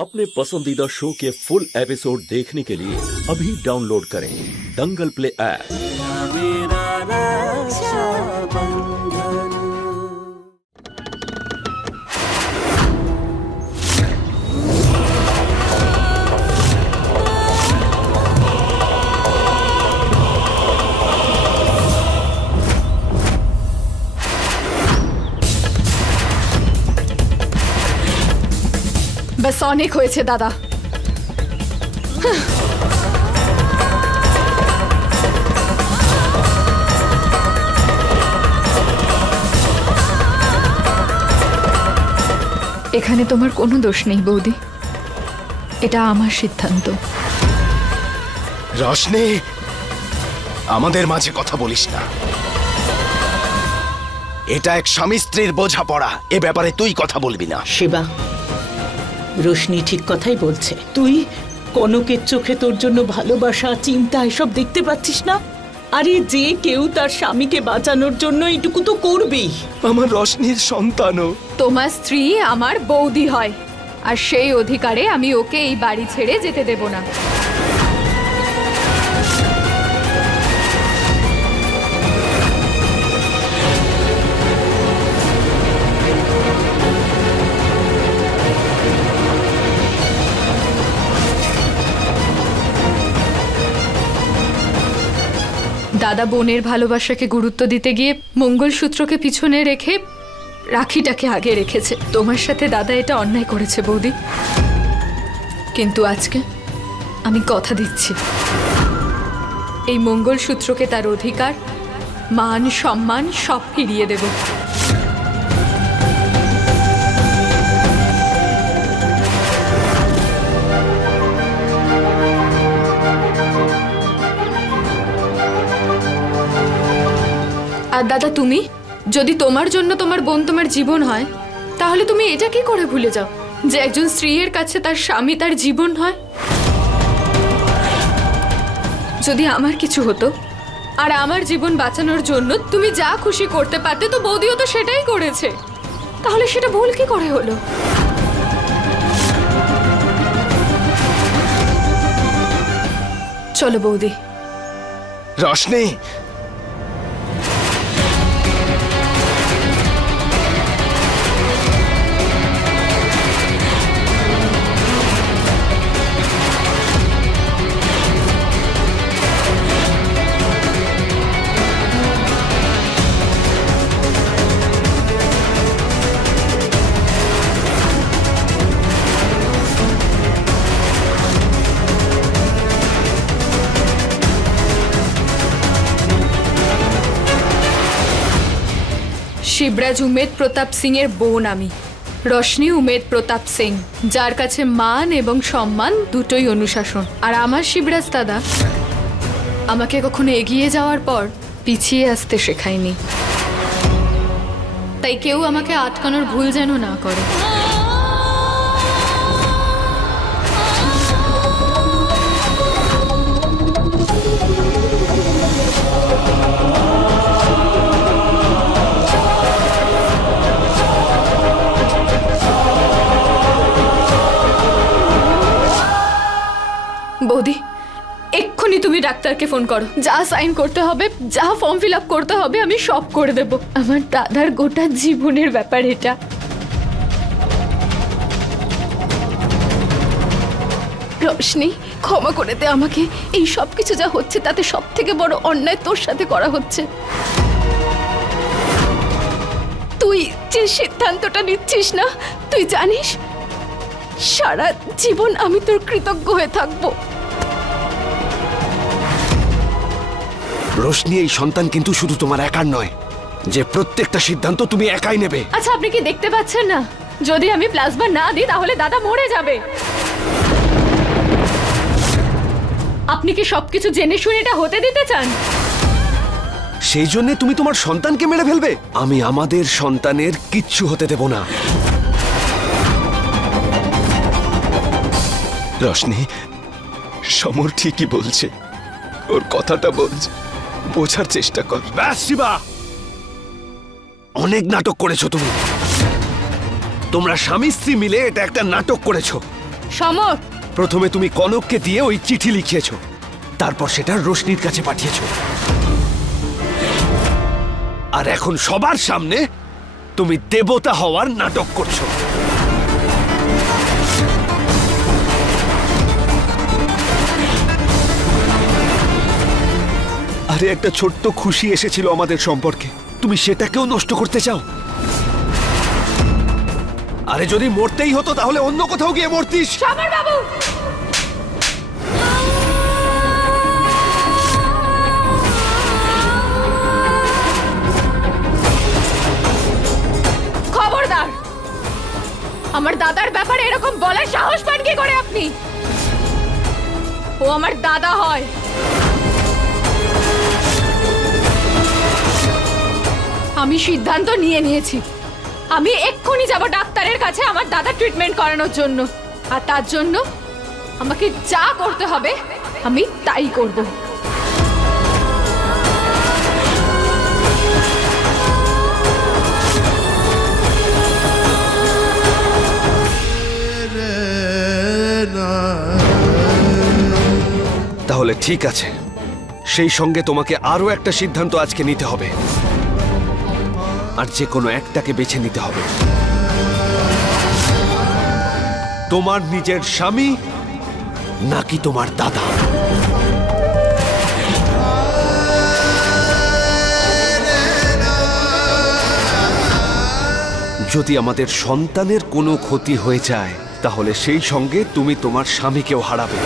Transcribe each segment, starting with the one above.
अपने पसंदीदा शो के फुल एपिसोड देखने के लिए अभी डाउनलोड करें दंगल प्ले ऐप। बस अनेक হয়েছে দাদা। এখানে তোমার কোনো দোষ নেই বৌদি, এটা আমার সিদ্ধান্ত। রোশনি, আমাদের মাঝে কথা বলিস না। এটা এক স্বামী স্ত্রীর বোঝাপড়া, এ ব্যাপারে তুই কথা বলবি না। শিবা, রোশনি ঠিক কথাই বলছে। তুই কনকের চোখে তোর জন্য ভালোবাসা, চিন্তা এসব দেখতে পাচ্ছিস না? আরে যে কেউ তার স্বামীকে বাঁচানোর জন্য এইটুকু তো করবেই। আমার রোশনির সন্তানও তোমার স্ত্রী আমার বৌদি হয়, আর সেই অধিকারে আমি ওকে এই বাড়ি ছেড়ে যেতে দেব না। দাদা বোনের ভালোবাসাকে গুরুত্ব দিতে গিয়ে মঙ্গলসূত্রকে পিছনে রেখে রাখিটাকে আগে রেখেছে। তোমার সাথে দাদা এটা অন্যায় করেছে বৌদি, কিন্তু আজকে আমি কথা দিচ্ছি এই মঙ্গলসূত্রকে তার অধিকার, মান, সম্মান সব ফিরিয়ে দেব। আর দাদা, তুমি যদি তোমার জন্য তোমার বোন তোমার জীবন হয়, তাহলে তুমি এটা কি করে ভুলে যাও যে একজন স্ত্রীর কাছে তার স্বামী তার জীবন হয়? যদি আমার কিছু হতো আর আমার জীবন বাঁচানোর জন্য তুমি যা খুশি করতে পারতে, তো বৌদিও তো সেটাই করেছে, তাহলে সেটা ভুল কি করে হলো? চলো বৌদি। রোশনি, শিবরাজ উমেদ প্রতাপ সিং এর বোন আমি, রোশনি উমেদ প্রতাপ সিং, যার কাছে মান এবং সম্মান দুটোই অনুশাসন। আর আমার শিবরাজ দাদা আমাকে কখনো এগিয়ে যাওয়ার পর পিছিয়ে আসতে শেখায়নি, তাই কেউ আমাকে আটকানোর ভুল যেন না করে। বৌদি, এক্ষুনি তুমি ডাক্তারকে ফোন করো। যা সাইন করতে হবে, যা ফর্ম ফিল আপ করতে হবে, আমি সব করে দেব। আমার দাদার গোটা জীবনের ব্যাপার এটা। রোশনি, ক্ষমা করে দে আমাকে। এই সব কিছু যা হচ্ছে তাতে সব থেকে বড় অন্যায় তোর সাথে করা হচ্ছে। তুই যে সিদ্ধান্তটা নিচ্ছিস না, তুই জানিস সারা জীবন আমি তোর কৃতজ্ঞ হয়ে থাকবো। রোশনি, এই সন্তান কিন্তু শুধু তোমার একার নয়, যে প্রত্যেকটা সিদ্ধান্ত তুমি একাই নেবে। আচ্ছা, আপনি কি দেখতে পাচ্ছেন না যদি আমি প্লাজমা না দিই তাহলে দাদা মরে যাবে? আপনি কি সবকিছু জেনে শুনে এটা হতে দিতে চান? সেই জন্য তুমি তোমার সন্তানকে মেরে ফেলবে? আমি আমাদের সন্তানের কিচ্ছু হতে দেব না। রোশনি, সমর ঠিকই বলছে, ওর কথাটা বলছে, বোঝার চেষ্টা কর। ব্যাস শিবা, অনেক নাটক করেছো তুমি। তোমরা স্বামী স্ত্রী মিলে এটা একটা নাটক করেছো। সমর, প্রথমে তুমি কনককে দিয়ে ওই চিঠি লিখিয়েছো, তারপর সেটা রোশনির কাছে পাঠিয়েছো, আর এখন সবার সামনে তুমি দেবতা হওয়ার নাটক করছো। আরে একটা ছোট্ট খুশি এসেছিল আমাদের সম্পর্কে, তুমি সেটাকেও নষ্ট করতে চাও? আরে যদি মরতেই হতো তাহলে অন্য কোথাও গিয়ে মরতিস। সমর বাবু, খবরদার! আমার দাদার ব্যাপারে এরকম বলার সাহস পান কি করে আপনি? ও আমার দাদা হয়। আমি সিদ্ধান্ত নিয়ে নিয়েছি, আমি এক্ষুনি যাব ডাক্তারের কাছে আমার দাদা ট্রিটমেন্ট করানোর জন্য, আর তার জন্য আমাকে যা করতে হবে আমি তাই করব। তাহলে ঠিক আছে, সেই সঙ্গে তোমাকে আরো একটা সিদ্ধান্ত আজকে নিতে হবে, আর যে কোনো একটাকে বেছে নিতে হবে। তোমার নিজের স্বামী নাকি তোমার দাদা? যদি আমাদের সন্তানের কোনো ক্ষতি হয়ে যায় তাহলে সেই সঙ্গে তুমি তোমার স্বামীকেও হারাবে।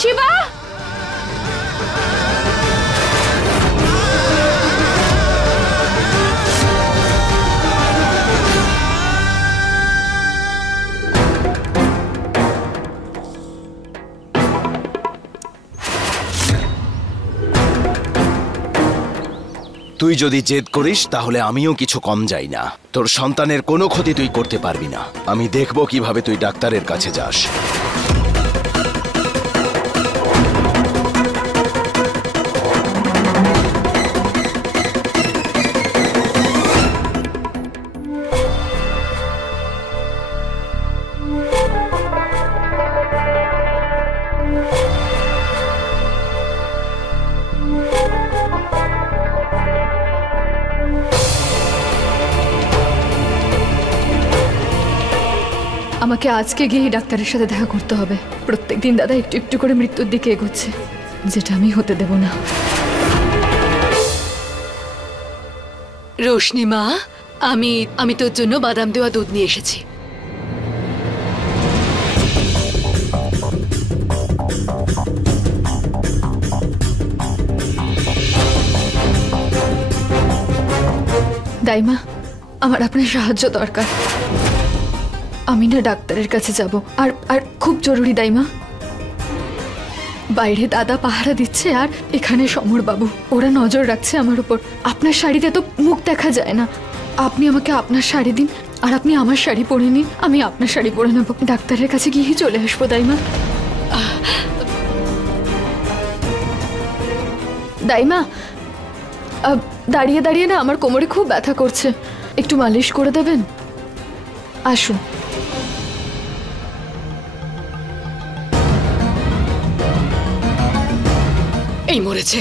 শিবা, তুই যদি জেদ করিস তাহলে আমিও কিছু কম যাই না। তোর সন্তানের কোনো ক্ষতি তুই করতে পারবি না। আমি দেখব কিভাবে তুই ডাক্তারের কাছে যাস। আমাকে আজকে গিয়ে ডাক্তারের সাথে দেখা করতে হবে। প্রত্যেকদিন দাদা একটু একটু করে মৃত্যুর দিকে এগোচ্ছে, যেটা আমি হতে দেব না। রোশনি মা, আমি তোর জন্য বাদাম দেওয়া দুধ নিয়ে এসেছি। দাইমা, আমার আপনার সাহায্য দরকার। আমি না ডাক্তারের কাছে যাব, আর খুব জরুরি দাইমা। বাইরে দাদা পাহারা দিচ্ছে আর এখানে সমর বাবু, ওরা নজর রাখছে আমার উপর। আপনার শাড়িতে তো মুখ দেখা যায় না, আপনি আমাকে আপনার শাড়ি দিন আর আপনি আমার শাড়ি পরে নিন, আমি আপনার শাড়ি পরে নেব। ডাক্তারের কাছে গিয়ে চলে আসবো দাইমা। দাইমা, দাঁড়িয়ে দাঁড়িয়ে না আমার কোমরে খুব ব্যথা করছে, একটু মালিশ করে দেবেন? আসুন। এই মরেছে,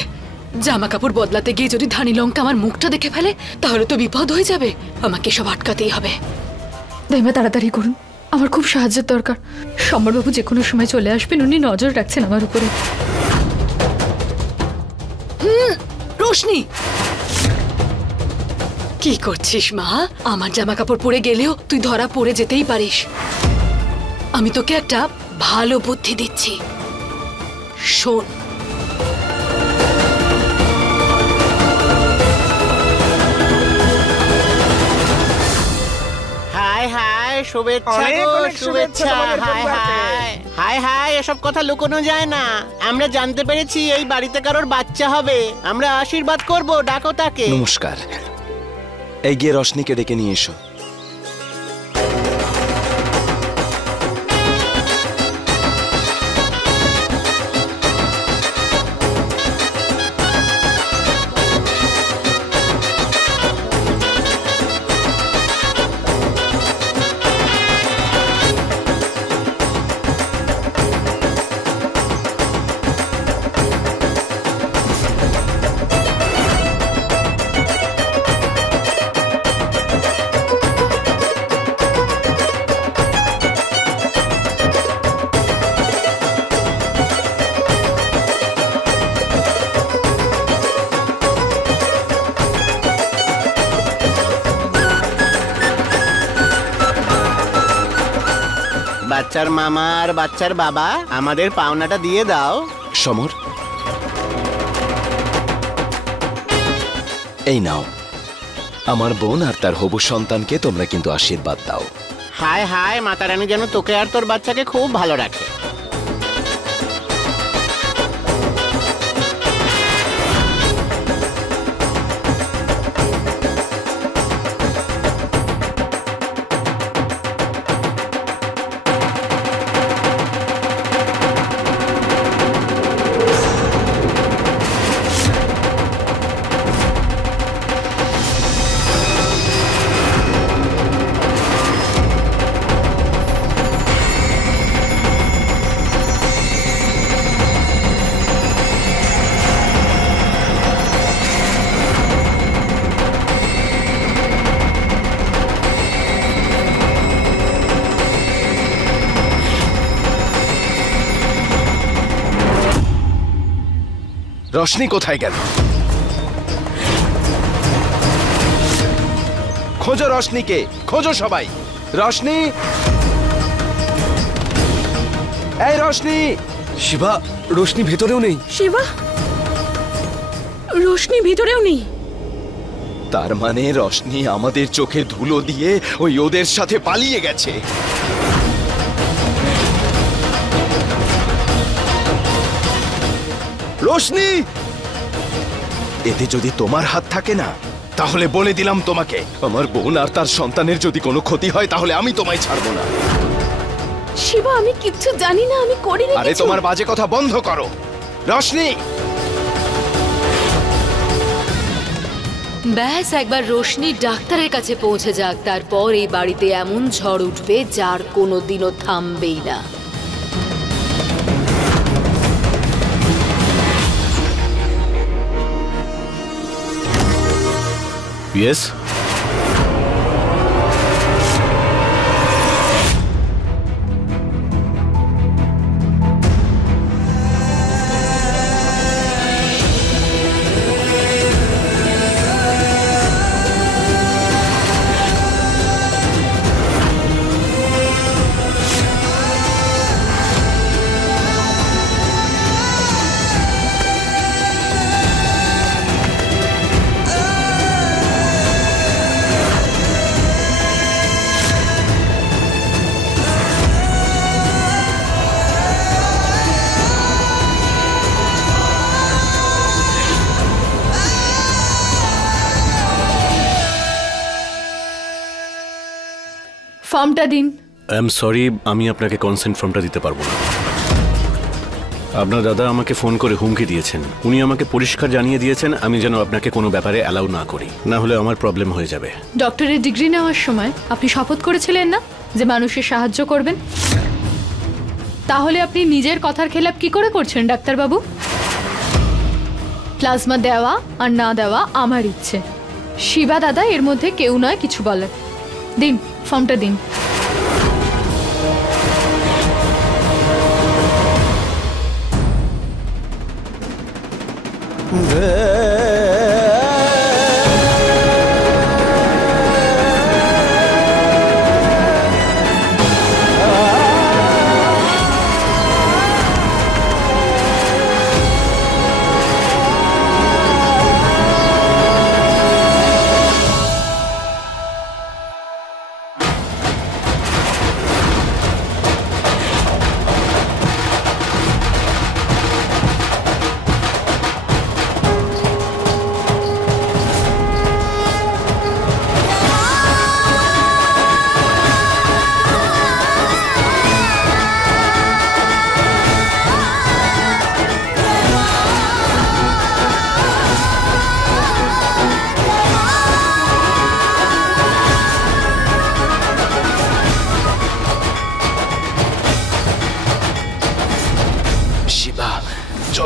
জামা কাপড় বদলাতে গিয়ে যদি ধানি লঙ্কা আমার মুখটা দেখে ফেলে তাহলে তো বিপদ হয়ে যাবে। আমাকে সব আটকাতেই হবে। দাইমা তাড়াতাড়ি করুন, আমার খুব সাহায্যের দরকার। সমরবাবু যে কোনো সময় চলে আসবেন, উনি নজর রাখছেন আমার উপরে। রোশনি, কি করছিস মা? আমার জামা কাপড় পরে গেলেও তুই ধরা পড়ে যেতেই পারিস। আমি তোকে একটা ভালো বুদ্ধি দিচ্ছি, শোন। শুভেচ্ছা অনেক গো, অনেক শুভেচ্ছা শুভেচ্ছা। তোমাদের হায় পরিবারকে। হায় হায় হায়, এসব কথা লুকোনো যায় না। আমরা জানতে পেরেছি এই বাড়িতে কারোর বাচ্চা হবে। আমরা আশীর্বাদ করব, ডাকো তাকে। নমস্কার। এই গিয়ে রশনিকে ডেকে নিয়ে এসো। বাচ্চার মামা আর বাচ্চার বাবা, আমাদের পাওনাটা দিয়ে দাও। সমর, এই নাও। আমার বোন আর তার হবু সন্তানকে তোমরা কিন্তু আশীর্বাদ দাও। হায় হায়, মাতা রানী যেন তোকে আর তোর বাচ্চাকে খুব ভালো রাখে। রশনি কোথায় গেল? খোঁজো রশনিকে, খোঁজো সবাই। রশনি, এই রশনি। শিবা, রোশনি ভেতরেও নেই। শিবা, রোশনি ভিতরেও নেই। তার মানে রশনি আমাদের চোখে ধুলো দিয়ে ওই ওদের সাথে পালিয়ে গেছে। রোশনি, এতে যদি তোমার হাত থাকে না, তাহলে বলে দিলাম তোমাকে, আমার বোন আর তার সন্তানের যদি কোনো ক্ষতি হয় তাহলে আমি তোমায় ছাড়বো না। শিবা, আমি কিচ্ছু জানি না, আমি করিনি আরে কিছু। তোমার বাজে কথা বন্ধ করো। রশনি, ব্যাস একবার রোশনি ডাক্তারের কাছে পৌঁছে যাক, তারপর এই বাড়িতে এমন ঝড় উঠবে যার কোনোদিনও থামবেই না। ইয়েস। ফর্মটা দিন। আই এম সরি, আমি আপনাকে কনসেন্ট ফর্মটা দিতে পারবো না। আপনার দাদা আমাকে ফোন করে হুমকি দিয়েছেন। উনি আমাকে পরিষ্কার জানিয়ে দিয়েছেন আমি যেন আপনাকে কোনো ব্যাপারে অ্যালাউ না করি, না হলে আমার প্রবলেম হয়ে যাবে। ডক্টরের ডিগ্রি নেওয়ার সময় আপনি শপথ করেছিলেন না যে মানুষের সাহায্য করবেন? তাহলে আপনি নিজের কথার খেলাপ কি করে করছেন ডাক্তারবাবু? প্লাজমা দেওয়া আর না দেওয়া আমার ইচ্ছে। শিবা দাদা এর মধ্যে কেউ নয় কিছু বলার। দিন, ফর্মটা দিন।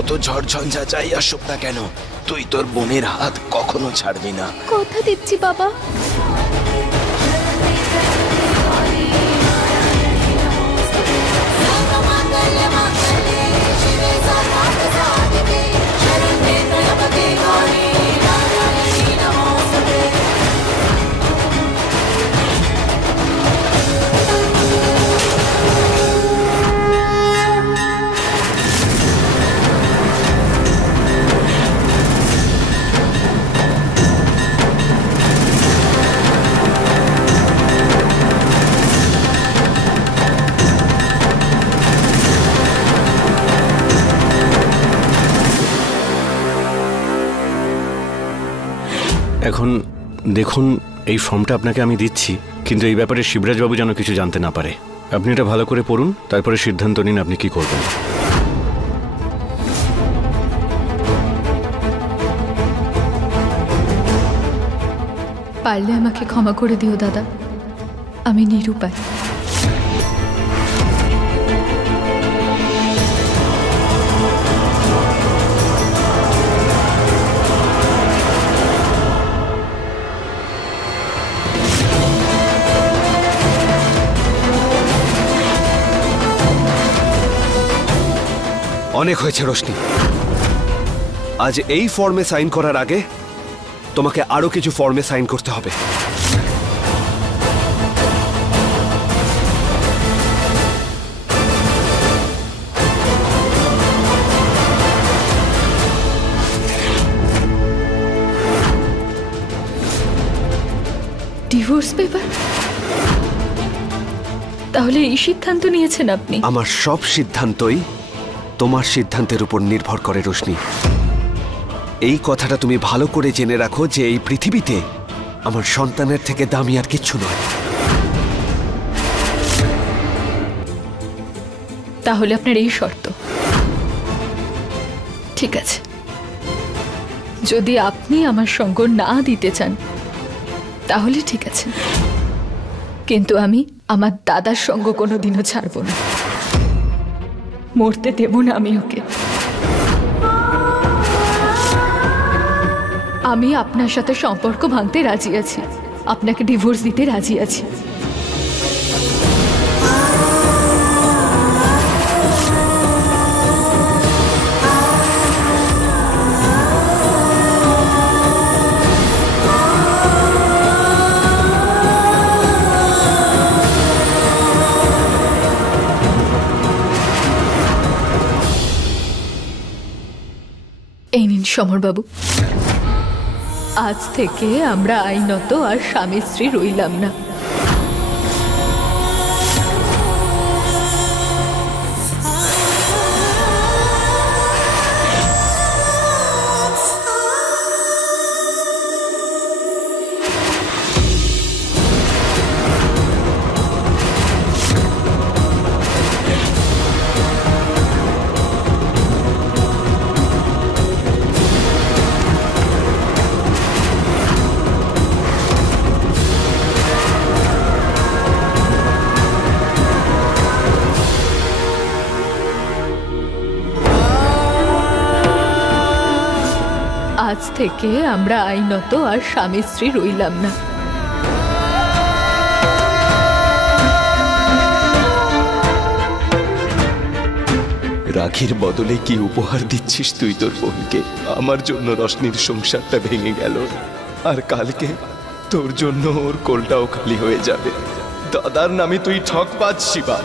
যত ঝড়ঝঞ্ঝা যাই আসুক না কেন, তুই তোর বোনের হাত কখনো ছাড়বি না। কথা দিচ্ছি বাবা। এখন দেখুন, এই ফর্মটা আপনাকে আমি দিচ্ছি, কিন্তু এই ব্যাপারে শিবরাজবাবু যেন কিছু জানতে না পারে। আপনি এটা ভালো করে পড়ুন, তারপরে সিদ্ধান্ত নিন আপনি কি করবেন। পারলে আমাকে ক্ষমা করে দিও দাদা, আমি নিরুপায়। অনেক হয়েছে রোশনি। আজ এই ফর্মে সাইন করার আগে তোমাকে আরো কিছু ফর্মে সাইন করতে হবে। Divorce paper? তাহলে এই সিদ্ধান্ত নিয়েছেন আপনি? আমার সব সিদ্ধান্তই তোমার সিদ্ধান্তের উপর নির্ভর করে রোশনি। এই কথাটা তুমি ভালো করে জেনে রাখো যে এই পৃথিবীতে আমার সন্তানের থেকে দামি আর কিচ্ছু নয়। তাহলে আপনার এই শর্ত? ঠিক আছে, যদি আপনি আমার সঙ্গ না দিতে চান তাহলে ঠিক আছে, কিন্তু আমি আমার দাদার সঙ্গ কোনোদিনও ছাড়ব না। মরতে দেব না আমি ওকে। আমি আপনার সাথে সম্পর্ক ভাঙতে রাজি আছি, আপনাকে ডিভোর্স দিতে রাজি আছি। এই নিন সমরবাবু, আজ থেকে আমরা আইনত আর স্বামী স্ত্রী রইলাম না। আজ থেকে আমরা আইনত আর স্বামী স্ত্রী রইলাম না। রাখির বদলে কি উপহার দিচ্ছিস তুই তোর বোনকে? আমার জন্য রশনির সংসারটা ভেঙে গেল, আর কালকে তোর জন্য ওর কোলটাও খালি হয়ে যাবে। দাদার নামে তুই ঠক পাচ্ছিস শিবা।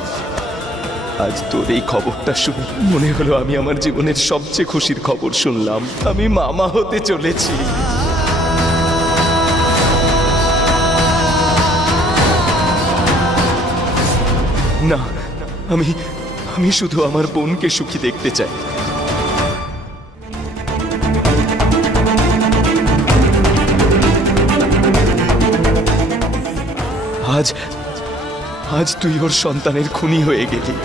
আজ তোর এই খবরটা শুনে মনে হলো আমি আমার জীবনের সবচেয়ে খুশির খবর শুনলাম। আমি মামা হতে চলেছি। না, আমি শুধু আমার বোনকে সুখী দেখতে চাই। আজ তুই ওর সন্তানের খুনি হয়ে গেলি।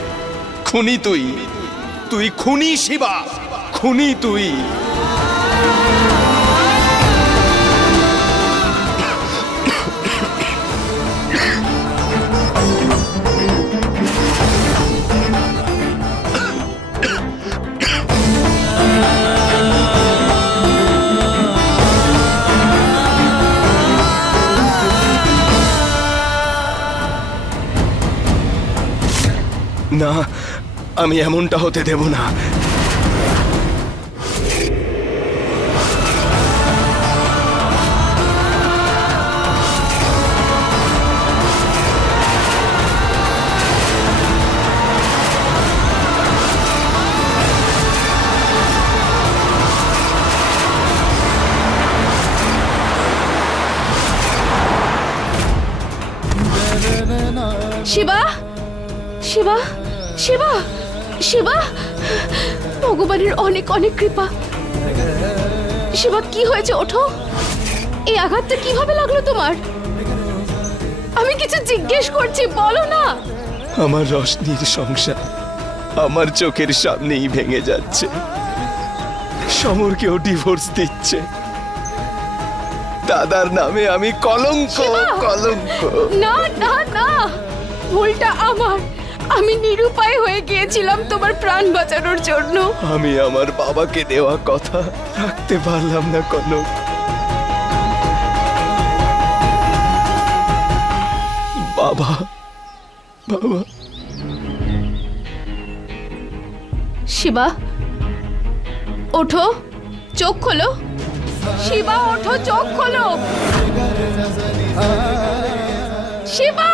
খুনি তুই খুনি শিবা, খুনি তুই। না, আমি এমনটা হতে দেব না। শিবা, শিবা, শিবা, শিবা, ভগবানের অনেক অনেক কৃপা। শিবা, কি হয়েছে? ওঠো। এই আঘাতটা কিভাবে লাগলো তোমার? আমি কিছু জিজ্ঞেস করছি, বলো না। আমার রশনির সংসার আমার চোখের সামনেই ভেঙে যাচ্ছে। সমরকেও ডিভোর্স দিচ্ছে। দাদার নামে আমি কলঙ্ক, কলঙ্ক। না না না, ভুলটা আমার। আমি নিরুপায় হয়ে গিয়েছিলাম তোমার প্রাণ বাঁচানোর জন্য। আমি আমার বাবাকে দেওয়া কথা রাখতে পারলাম না কনক। বাবা, বাবা। শিবা, ওঠো, চোখ খোলো। শিবা, ওঠো, চোখ খোলো। শিবা।